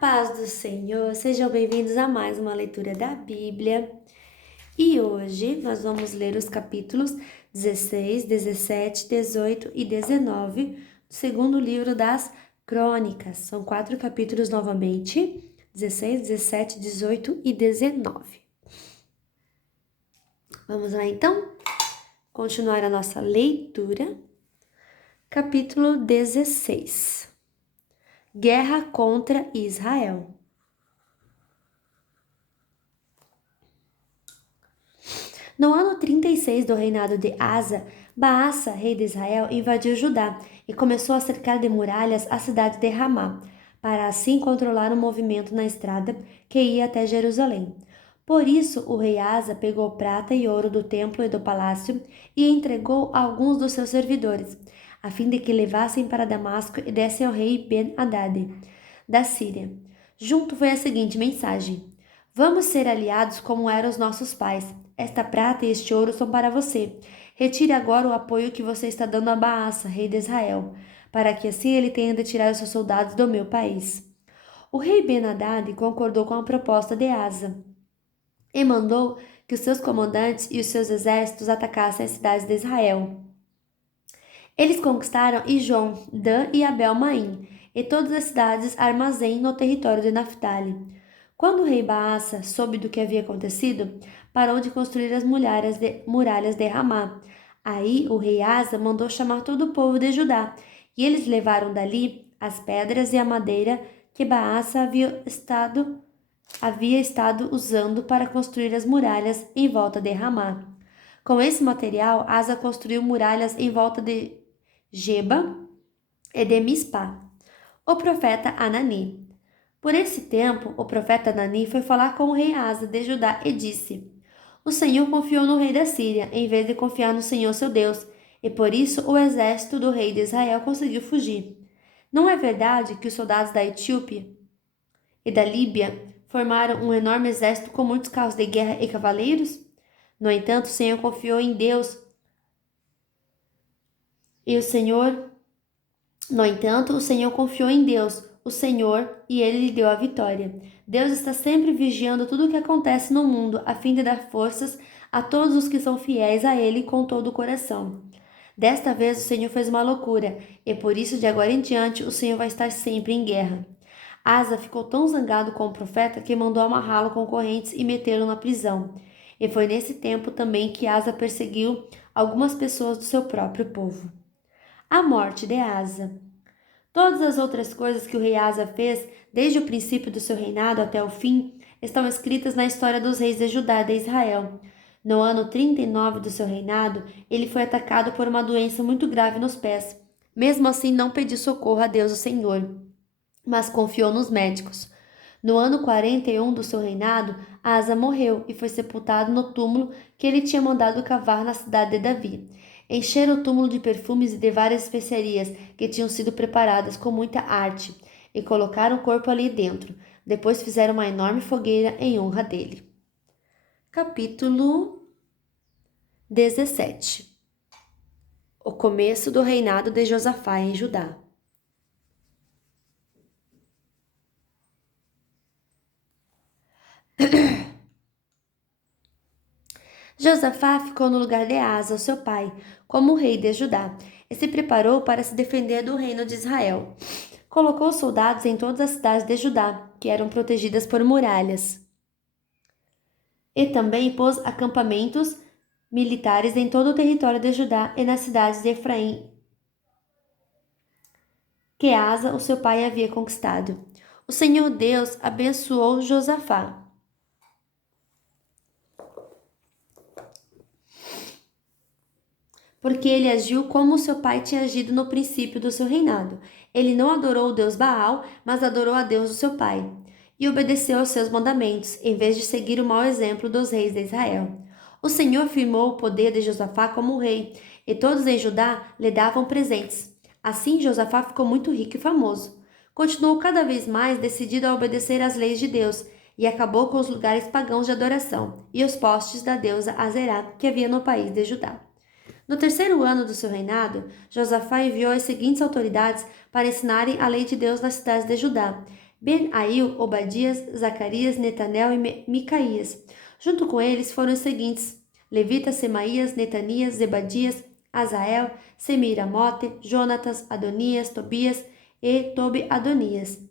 Paz do Senhor, sejam bem-vindos a mais uma leitura da Bíblia. E hoje nós vamos ler os capítulos 16, 17, 18 e 19 do segundo livro das Crônicas. São 4 capítulos novamente, 16, 17, 18 e 19. Vamos lá então? Continuar a nossa leitura. Capítulo 16. Guerra contra Israel. No ano 36 do reinado de Asa, Baasa, rei de Israel, invadiu Judá e começou a cercar de muralhas a cidade de Ramá, para assim controlar o movimento na estrada que ia até Jerusalém. Por isso, o rei Asa pegou prata e ouro do templo e do palácio e entregou a alguns dos seus servidores, a fim de que levassem para Damasco e dessem ao rei Ben-Hadad, da Síria. Junto foi a seguinte mensagem: Vamos ser aliados como eram os nossos pais. Esta prata e este ouro são para você. Retire agora o apoio que você está dando a Baasa, rei de Israel, para que assim ele tenha de tirar os seus soldados do meu país. O rei Ben-Hadad concordou com a proposta de Asa e mandou que os seus comandantes e os seus exércitos atacassem as cidades de Israel. Eles conquistaram Ijon, Dan e Abel-Maim, e todas as cidades armazém no território de Naphtali. Quando o rei Baasa soube do que havia acontecido, parou de construir as muralhas de Ramá. Aí o rei Asa mandou chamar todo o povo de Judá, e eles levaram dali as pedras e a madeira que Baasa havia estado usando para construir as muralhas em volta de Ramá. Com esse material, Asa construiu muralhas em volta de Geba e de Mispá. O profeta Anani. Por esse tempo, o profeta Anani foi falar com o rei Asa de Judá e disse: O Senhor confiou no rei da Síria, em vez de confiar no Senhor seu Deus, e por isso o exército do rei de Israel conseguiu fugir. Não é verdade que os soldados da Etiópia e da Líbia formaram um enorme exército com muitos carros de guerra e cavaleiros? No entanto, o Senhor confiou em Deus e o Senhor No entanto, o Senhor confiou em Deus, o Senhor, e ele lhe deu a vitória. Deus está sempre vigiando tudo o que acontece no mundo, a fim de dar forças a todos os que são fiéis a ele com todo o coração. Desta vez o Senhor fez uma loucura, e por isso de agora em diante o Senhor vai estar sempre em guerra. Asa ficou tão zangado com o profeta que mandou amarrá-lo com correntes e metê-lo na prisão. E foi nesse tempo também que Asa perseguiu algumas pessoas do seu próprio povo. A morte de Asa. Todas as outras coisas que o rei Asa fez, desde o princípio do seu reinado até o fim, estão escritas na história dos reis de Judá e de Israel. No ano 39 do seu reinado, ele foi atacado por uma doença muito grave nos pés. Mesmo assim, não pediu socorro a Deus o Senhor, mas confiou nos médicos. No ano 41 do seu reinado, Asa morreu e foi sepultado no túmulo que ele tinha mandado cavar na cidade de Davi. Encheram o túmulo de perfumes e de várias especiarias que tinham sido preparadas com muita arte e colocaram o corpo ali dentro. Depois fizeram uma enorme fogueira em honra dele. Capítulo 17. O começo do reinado de Josafá em Judá. Josafá ficou no lugar de Asa, seu pai, como rei de Judá, e se preparou para se defender do reino de Israel. Colocou soldados em todas as cidades de Judá, que eram protegidas por muralhas, e também pôs acampamentos militares em todo o território de Judá e nas cidades de Efraim, que Asa, o seu pai, havia conquistado. O Senhor Deus abençoou Josafá, porque ele agiu como seu pai tinha agido no princípio do seu reinado. Ele não adorou o Deus Baal, mas adorou a Deus do seu pai, e obedeceu aos seus mandamentos, em vez de seguir o mau exemplo dos reis de Israel. O Senhor firmou o poder de Josafá como rei, e todos em Judá lhe davam presentes. Assim, Josafá ficou muito rico e famoso. Continuou cada vez mais decidido a obedecer às leis de Deus, e acabou com os lugares pagãos de adoração e os postes da deusa Azerá que havia no país de Judá. No terceiro ano do seu reinado, Josafá enviou as seguintes autoridades para ensinarem a lei de Deus nas cidades de Judá. Ben-Ail, Obadias, Zacarias, Netanel e Micaías. Junto com eles foram os seguintes: levitas Semaías, Netanias, Zebadias, Azael, Semiramote, Jonatas, Adonias, Tobias e Tobi-Adonias.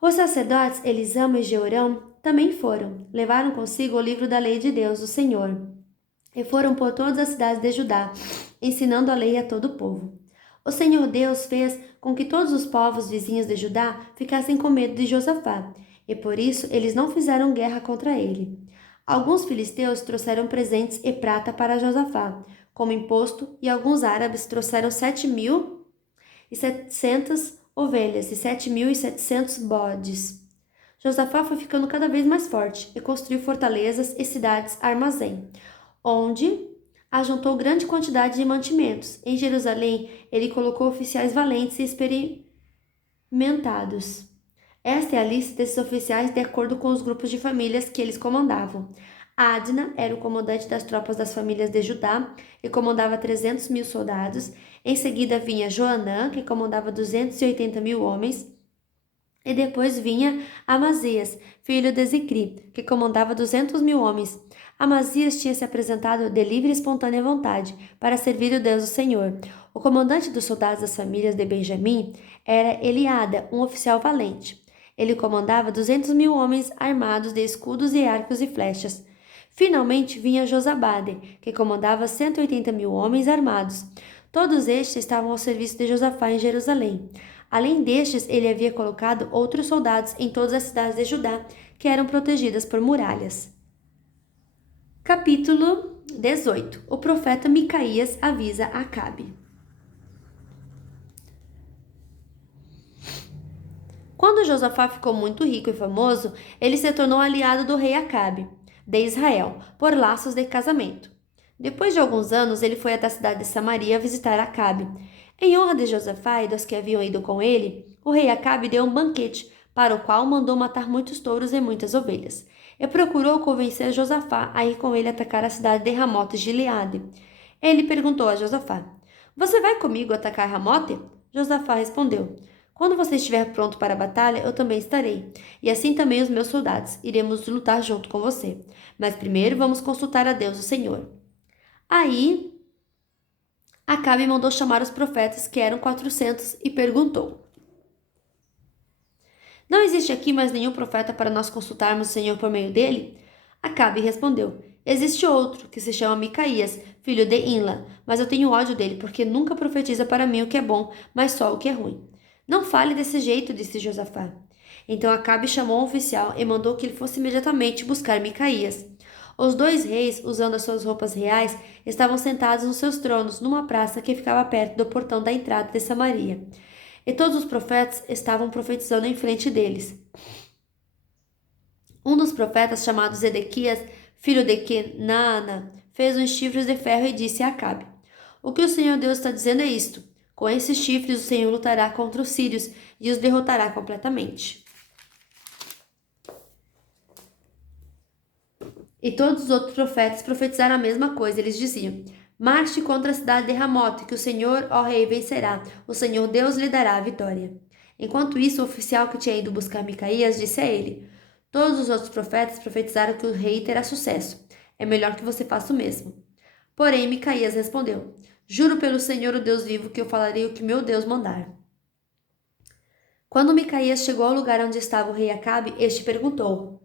Os sacerdotes Elisama e Jeorão também foram. Levaram consigo o livro da lei de Deus, o Senhor, e foram por todas as cidades de Judá, ensinando a lei a todo o povo. O Senhor Deus fez com que todos os povos vizinhos de Judá ficassem com medo de Josafá, e por isso eles não fizeram guerra contra ele. Alguns filisteus trouxeram presentes e prata para Josafá, como imposto, e alguns árabes trouxeram 7.700 ovelhas e 7.700 bodes. Josafá foi ficando cada vez mais forte e construiu fortalezas e cidades armazém, onde ajuntou grande quantidade de mantimentos. Em Jerusalém, ele colocou oficiais valentes e experimentados. Esta é a lista desses oficiais de acordo com os grupos de famílias que eles comandavam. Adna era o comandante das tropas das famílias de Judá e comandava 300.000 soldados. Em seguida vinha Joanã, que comandava 280.000 homens. E depois vinha Amazias, filho de Zicri, que comandava 200.000 homens. Amazias tinha se apresentado de livre e espontânea vontade para servir o Deus do Senhor. O comandante dos soldados das famílias de Benjamim era Eliada, um oficial valente. Ele comandava 200.000 homens armados de escudos e arcos e flechas. Finalmente vinha Josabade, que comandava 180.000 homens armados. Todos estes estavam ao serviço de Josafá em Jerusalém. Além destes, ele havia colocado outros soldados em todas as cidades de Judá, que eram protegidas por muralhas. Capítulo 18. O profeta Micaías avisa Acabe. Quando Josafá ficou muito rico e famoso, ele se tornou aliado do rei Acabe, de Israel, por laços de casamento. Depois de alguns anos, ele foi até a cidade de Samaria visitar Acabe. Em honra de Josafá e dos que haviam ido com ele, o rei Acabe deu um banquete, para o qual mandou matar muitos touros e muitas ovelhas, e procurou convencer Josafá a ir com ele atacar a cidade de Ramote de Gileade. Ele perguntou a Josafá: Você vai comigo atacar Ramote? Josafá respondeu: Quando você estiver pronto para a batalha, eu também estarei, e assim também os meus soldados. Iremos lutar junto com você. Mas primeiro vamos consultar a Deus, o Senhor. Aí, Acabe mandou chamar os profetas, que eram 400, e perguntou: Não existe aqui mais nenhum profeta para nós consultarmos o Senhor por meio dele? Acabe respondeu: Existe outro, que se chama Micaías, filho de Imla, mas eu tenho ódio dele, porque nunca profetiza para mim o que é bom, mas só o que é ruim. Não fale desse jeito, disse Josafá. Então Acabe chamou um oficial e mandou que ele fosse imediatamente buscar Micaías. Os dois reis, usando as suas roupas reais, estavam sentados nos seus tronos numa praça que ficava perto do portão da entrada de Samaria. E todos os profetas estavam profetizando em frente deles. Um dos profetas, chamado Zedequias, filho de Kenaana, fez uns chifres de ferro e disse a Acabe: O que o Senhor Deus está dizendo é isto: com esses chifres o Senhor lutará contra os sírios e os derrotará completamente. E todos os outros profetas profetizaram a mesma coisa. Eles diziam: Marche contra a cidade de Ramote, que o Senhor, ó rei, vencerá. O Senhor Deus lhe dará a vitória. Enquanto isso, o oficial que tinha ido buscar Micaías disse a ele: Todos os outros profetas profetizaram que o rei terá sucesso. É melhor que você faça o mesmo. Porém, Micaías respondeu: Juro pelo Senhor, o Deus vivo, que eu falarei o que meu Deus mandar. Quando Micaías chegou ao lugar onde estava o rei Acabe, este perguntou: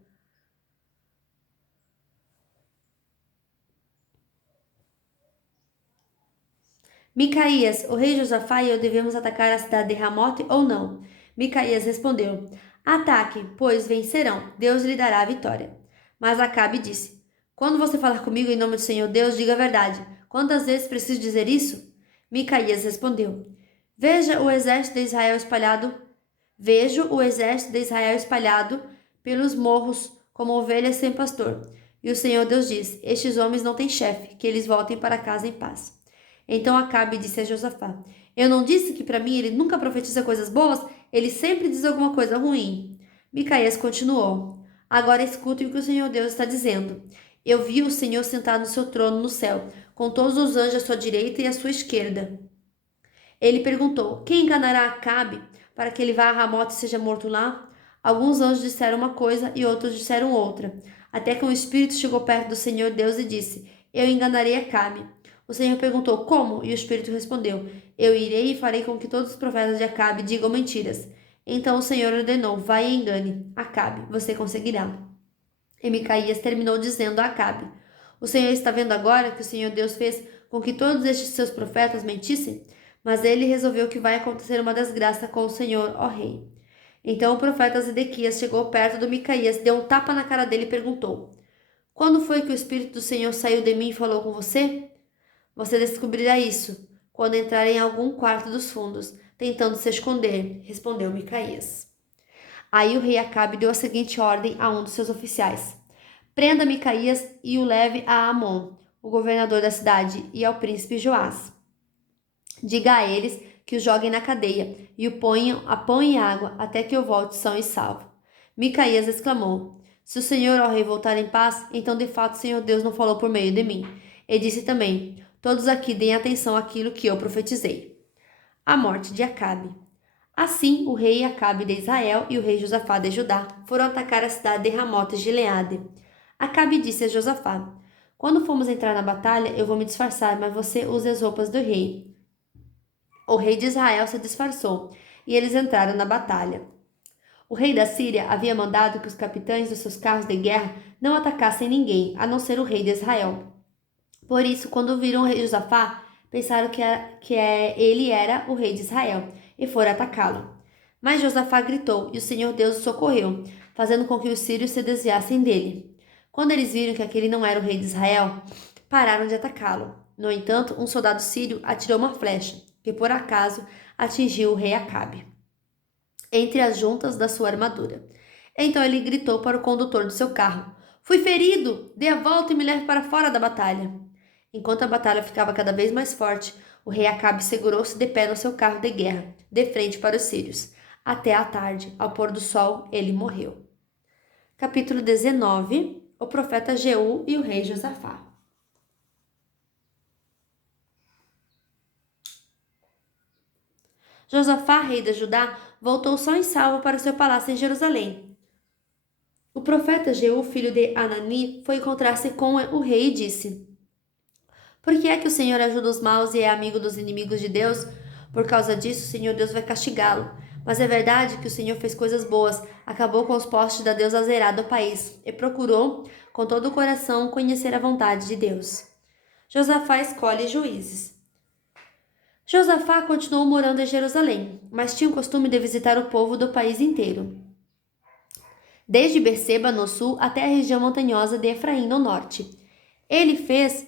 Micaías, o rei Josafá e eu devemos atacar a cidade de Ramote ou não? Micaías respondeu: Ataque, pois vencerão. Deus lhe dará a vitória. Mas Acabe disse: Quando você falar comigo em nome do Senhor Deus, diga a verdade. Quantas vezes preciso dizer isso? Micaías respondeu: Veja o exército de Israel espalhado. Vejo o exército de Israel espalhado pelos morros como ovelhas sem pastor. E o Senhor Deus diz: Estes homens não têm chefe, que eles voltem para casa em paz. Então Acabe disse a Josafá: Eu não disse que para mim ele nunca profetiza coisas boas? Ele sempre diz alguma coisa ruim. Micaías continuou: Agora escutem o que o Senhor Deus está dizendo. Eu vi o Senhor sentado no seu trono no céu, com todos os anjos à sua direita e à sua esquerda. Ele perguntou: Quem enganará Acabe para que ele vá a Ramote e seja morto lá? Alguns anjos disseram uma coisa e outros disseram outra, até que um espírito chegou perto do Senhor Deus e disse: Eu enganarei Acabe. O Senhor perguntou: Como? E o espírito respondeu: Eu irei e farei com que todos os profetas de Acabe digam mentiras. Então o Senhor ordenou: Vai e engane Acabe, você conseguirá. E Micaías terminou dizendo a Acabe: O Senhor está vendo agora que o Senhor Deus fez com que todos estes seus profetas mentissem? Mas ele resolveu que vai acontecer uma desgraça com o Senhor, ó rei. Então o profeta Zedequias chegou perto do Micaías, deu um tapa na cara dele e perguntou: Quando foi que o Espírito do Senhor saiu de mim e falou com você? Você descobrirá isso quando entrar em algum quarto dos fundos, tentando se esconder, respondeu Micaías. Aí o rei Acabe deu a seguinte ordem a um dos seus oficiais: Prenda Micaías e o leve a Amon, o governador da cidade, e ao príncipe Joás. Diga a eles que o joguem na cadeia e o ponham em água até que eu volte são e salvo. Micaías exclamou: Se o Senhor, ó rei, voltar em paz, então de fato o Senhor Deus não falou por meio de mim. E disse também: Todos aqui deem atenção àquilo que eu profetizei. A morte de Acabe. Assim, o rei Acabe de Israel e o rei Josafá de Judá foram atacar a cidade de Ramote de Gileade. Acabe disse a Josafá: Quando formos entrar na batalha, eu vou me disfarçar, mas você use as roupas do rei. O rei de Israel se disfarçou, e eles entraram na batalha. O rei da Síria havia mandado que os capitães dos seus carros de guerra não atacassem ninguém, a não ser o rei de Israel. Por isso, quando viram o rei Josafá, pensaram que ele era o rei de Israel, e foram atacá-lo. Mas Josafá gritou, e o Senhor Deus o socorreu, fazendo com que os sírios se desviassem dele. Quando eles viram que aquele não era o rei de Israel, pararam de atacá-lo. No entanto, um soldado sírio atirou uma flecha, que por acaso atingiu o rei Acabe, entre as juntas da sua armadura. Então ele gritou para o condutor do seu carro: Fui ferido! Dê a volta e me leve para fora da batalha. Enquanto a batalha ficava cada vez mais forte, o rei Acabe segurou-se de pé no seu carro de guerra, de frente para os sírios. Até à tarde, ao pôr do sol, ele morreu. Capítulo 19. O profeta Jeú e o rei Josafá. Josafá, rei de Judá, voltou são e salvo para seu palácio em Jerusalém. O profeta Jeú, filho de Anani, foi encontrar-se com o rei e disse: Por que é que o Senhor ajuda os maus e é amigo dos inimigos de Deus? Por causa disso, o Senhor Deus vai castigá-lo. Mas é verdade que o Senhor fez coisas boas, acabou com os postes da deusa Azerá do país e procurou, com todo o coração, conhecer a vontade de Deus. Josafá escolhe juízes. Josafá continuou morando em Jerusalém, mas tinha o costume de visitar o povo do país inteiro, desde Berseba, no sul, até a região montanhosa de Efraim, no norte. Ele fez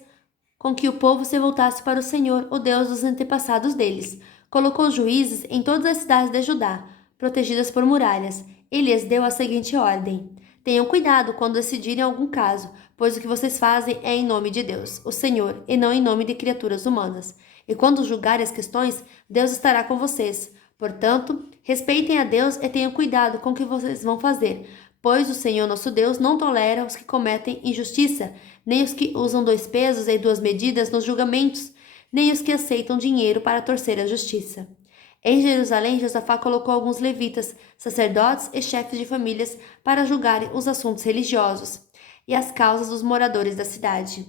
com que o povo se voltasse para o Senhor, o Deus dos antepassados deles. Colocou juízes em todas as cidades de Judá, protegidas por muralhas, e lhes deu a seguinte ordem: Tenham cuidado quando decidirem algum caso, pois o que vocês fazem é em nome de Deus, o Senhor, e não em nome de criaturas humanas. E quando julgarem as questões, Deus estará com vocês. Portanto, respeitem a Deus e tenham cuidado com o que vocês vão fazer, pois o Senhor nosso Deus não tolera os que cometem injustiça, nem os que usam 2 pesos e 2 medidas nos julgamentos, nem os que aceitam dinheiro para torcer a justiça. Em Jerusalém, Josafá colocou alguns levitas, sacerdotes e chefes de famílias para julgarem os assuntos religiosos e as causas dos moradores da cidade.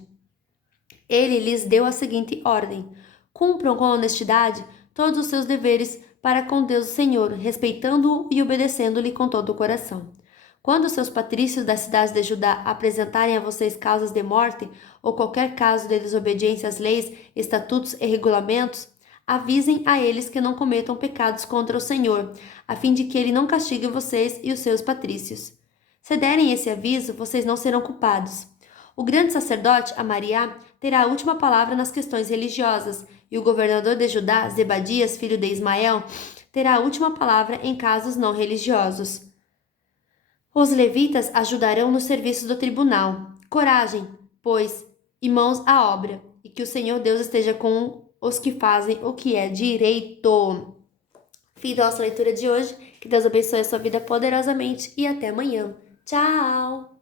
Ele lhes deu a seguinte ordem: cumpram com honestidade todos os seus deveres para com Deus o Senhor, respeitando-o e obedecendo-lhe com todo o coração. Quando seus patrícios das cidades de Judá apresentarem a vocês causas de morte ou qualquer caso de desobediência às leis, estatutos e regulamentos, avisem a eles que não cometam pecados contra o Senhor, a fim de que ele não castigue vocês e os seus patrícios. Se derem esse aviso, vocês não serão culpados. O grande sacerdote, Amariá, terá a última palavra nas questões religiosas, e o governador de Judá, Zebadias, filho de Ismael, terá a última palavra em casos não religiosos. Os levitas ajudarão nos serviços do tribunal. Coragem, pois, e mãos à obra, e que o Senhor Deus esteja com os que fazem o que é direito. Fim da nossa leitura de hoje. Que Deus abençoe a sua vida poderosamente e até amanhã. Tchau!